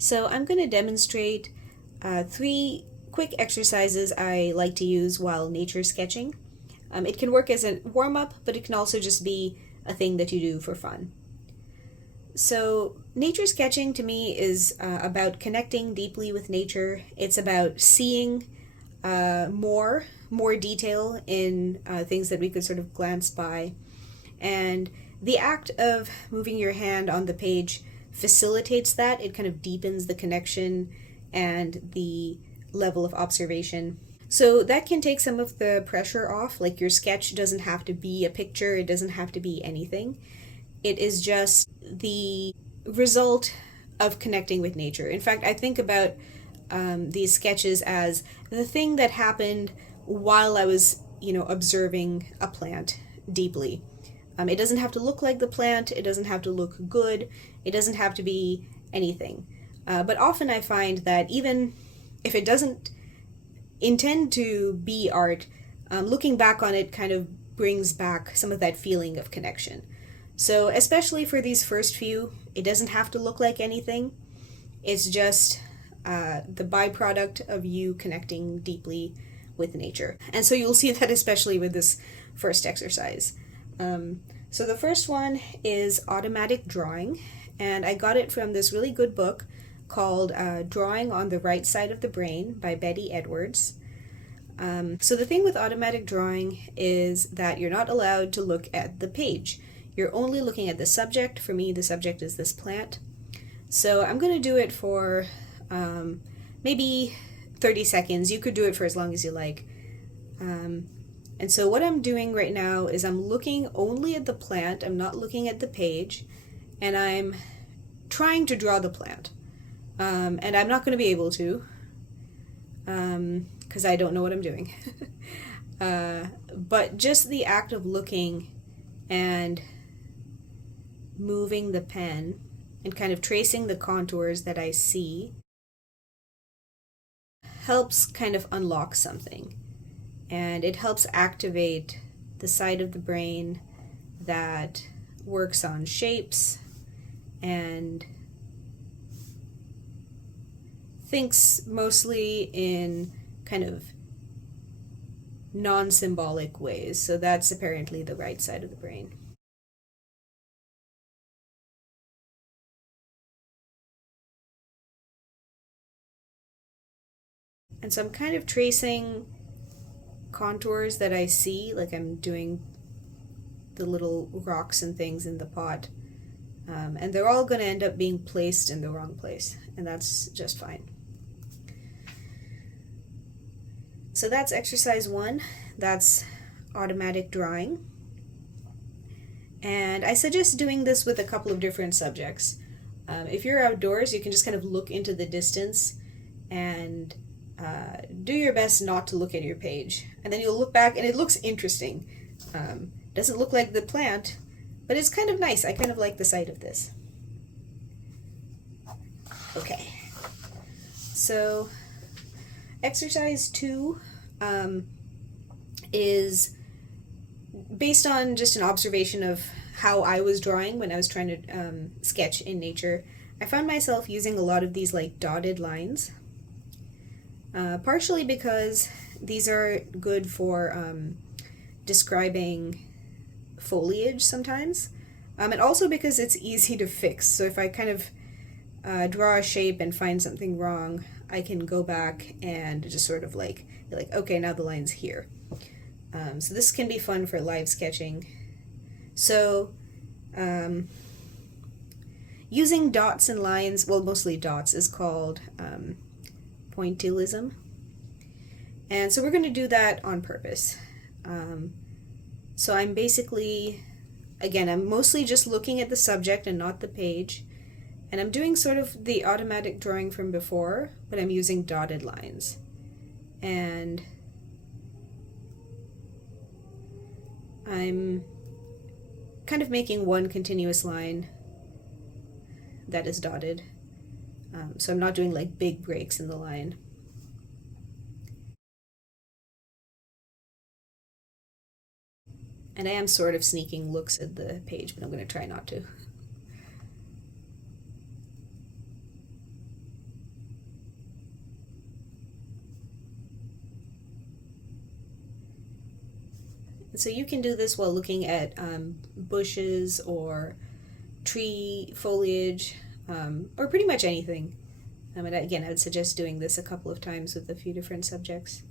So I'm going to demonstrate three quick exercises I like to use while nature sketching. It can work as a warm-up, but it can also just be a thing that you do for fun. So nature sketching to me is about connecting deeply with nature. It's about seeing more detail in things that we could sort of glance by. And the act of moving your hand on the page facilitates that. It kind of deepens the connection and the level of observation. So that can take some of the pressure off. Like, your sketch doesn't have to be a picture, it doesn't have to be anything. It is just the result of connecting with nature. In fact, I think about these sketches as the thing that happened while I was, observing a plant deeply. It doesn't have to look like the plant, it doesn't have to look good, it doesn't have to be anything. But often I find that even if it doesn't intend to be art, looking back on it kind of brings back some of that feeling of connection. So especially for these first few, it doesn't have to look like anything. It's just the byproduct of you connecting deeply with nature. And so you'll see that especially with this first exercise. So the first one is automatic drawing, and I got it from this really good book called Drawing on the Right Side of the Brain by Betty Edwards. So the thing with automatic drawing is that you're not allowed to look at the page. You're only looking at the subject. For me, the subject is this plant. So I'm going to do it for maybe 30 seconds. You could do it for as long as you like. And so what I'm doing right now is I'm looking only at the plant. I'm not looking at the page. And I'm trying to draw the plant. And I'm not going to be able to, because I don't know what I'm doing. But just the act of looking and moving the pen and kind of tracing the contours that I see helps kind of unlock something. And it helps activate the side of the brain that works on shapes and thinks mostly in kind of non-symbolic ways. So that's apparently the right side of the brain. And so I'm kind of tracing contours that I see, like I'm doing the little rocks and things in the pot. And they're all going to end up being placed in the wrong place, and that's just fine. So that's exercise one. That's automatic drawing. And I suggest doing this with a couple of different subjects. If you're outdoors, you can just kind of look into the distance and do your best not to look at your page. And then you'll look back and it looks interesting. Doesn't look like the plant, but it's kind of nice. I kind of like the sight of this. Okay. So exercise two is based on just an observation of how I was drawing when I was trying to sketch in nature. I found myself using a lot of these like dotted lines. Partially because these are good for describing foliage sometimes, and also because it's easy to fix. So if I kind of draw a shape and find something wrong, I can go back and just sort of like, okay, now the line's here. So this can be fun for live sketching. So using dots and lines, well, mostly dots, is called Pointillism. And so we're going to do that on purpose. So I'm basically, again, I'm mostly just looking at the subject and not the page. And I'm doing sort of the automatic drawing from before, but I'm using dotted lines. And I'm kind of making one continuous line that is dotted. So I'm not doing like big breaks in the line. And I am sort of sneaking looks at the page, but I'm going to try not to. And so you can do this while looking at bushes or tree foliage, or pretty much anything. And again, I would suggest doing this a couple of times with a few different subjects.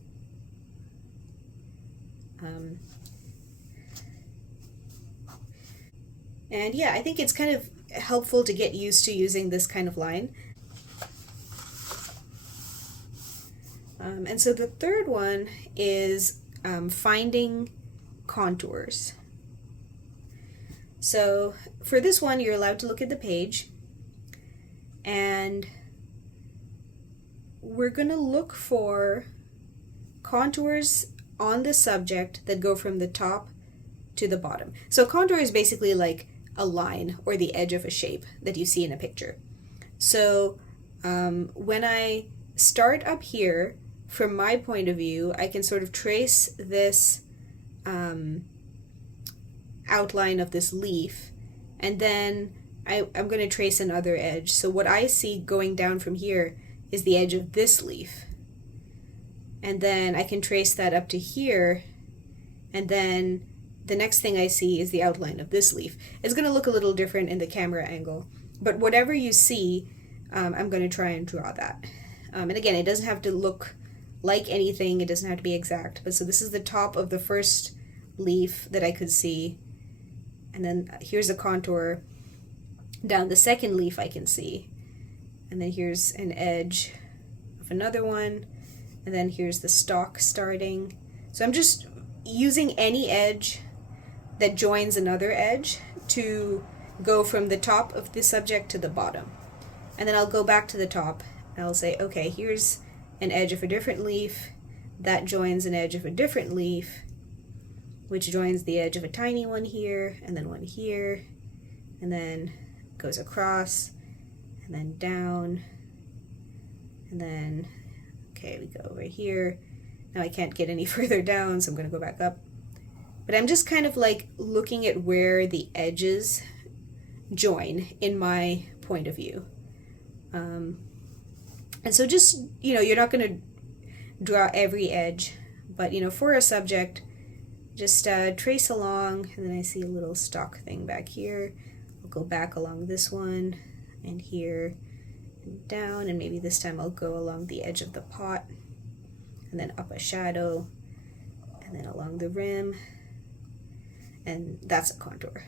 And yeah, I think it's kind of helpful to get used to using this kind of line. And so the third one is finding contours. So for this one, you're allowed to look at the page, and we're going to look for contours on the subject that go from the top to the bottom. So a contour is basically like a line or the edge of a shape that you see in a picture. So when I start up here, from my point of view, I can sort of trace this outline of this leaf, and then I'm going to trace another edge. So what I see going down from here is the edge of this leaf, and then I can trace that up to here, and then the next thing I see is the outline of this leaf. It's going to look a little different in the camera angle, but whatever you see, I'm going to try and draw that. And again, it doesn't have to look like anything, it doesn't have to be exact, but so this is the top of the first leaf that I could see, and then here's a contour down the second leaf I can see, and then here's an edge of another one, and then here's the stalk starting. So I'm just using any edge that joins another edge to go from the top of the subject to the bottom, and then I'll go back to the top and I'll say, okay, here's an edge of a different leaf that joins an edge of a different leaf, which joins the edge of a tiny one here, and then one here, and then goes across, and then down, and then, okay, we go over here. Now I can't get any further down, so I'm going to go back up. But I'm just kind of like looking at where the edges join in my point of view. And so just, you're not going to draw every edge, but, for a subject, just trace along, and then I see a little stalk thing back here. I'll go back along this one, and here, and down, and maybe this time I'll go along the edge of the pot, and then up a shadow, and then along the rim, and that's a contour.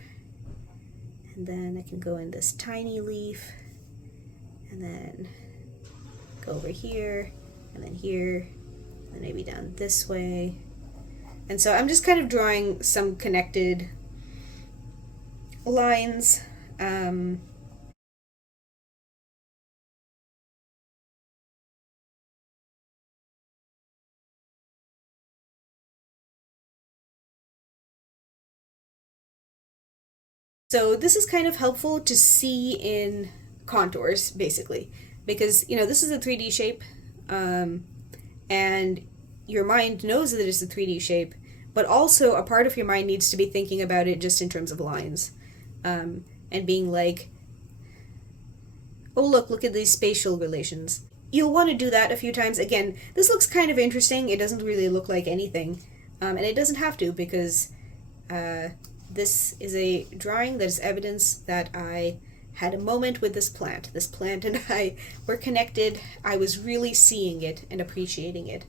And then I can go in this tiny leaf, and then go over here, and then here, and then maybe down this way. And so I'm just kind of drawing some connected lines. So this is kind of helpful to see in contours, basically, because, this is a 3D shape, and your mind knows that it's a 3D shape, but also a part of your mind needs to be thinking about it just in terms of lines, and being like, oh, look at these spatial relations. You'll want to do that a few times. Again, this looks kind of interesting. It doesn't really look like anything, and it doesn't have to, because this is a drawing that is evidence that I had a moment with this plant. This plant and I were connected. I was really seeing it and appreciating it.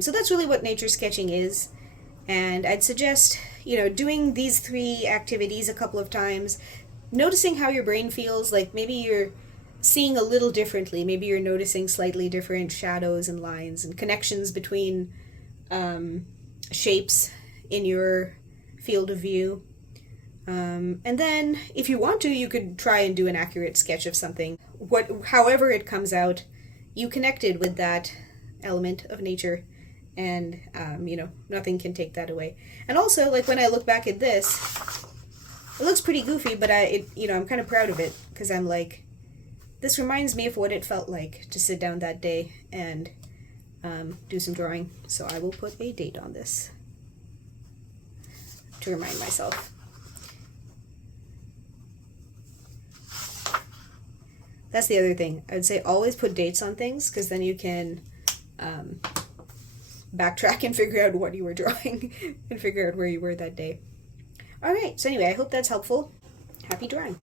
So that's really what nature sketching is. And I'd suggest, doing these 3 activities a couple of times, noticing how your brain feels. Like maybe you're seeing a little differently. Maybe you're noticing slightly different shadows and lines and connections between shapes in your field of view. And then if you want to, you could try and do an accurate sketch of something. However it comes out, you connected with that element of nature, and nothing can take that away. And also, like, when I look back at this, it looks pretty goofy, but I'm kind of proud of it, because I'm like, this reminds me of what it felt like to sit down that day and do some drawing. So I will put a date on this to remind myself. That's the other thing. I would say always put dates on things, because then you can backtrack and figure out what you were drawing and figure out where you were that day. All right, so anyway, I hope that's helpful. Happy drawing.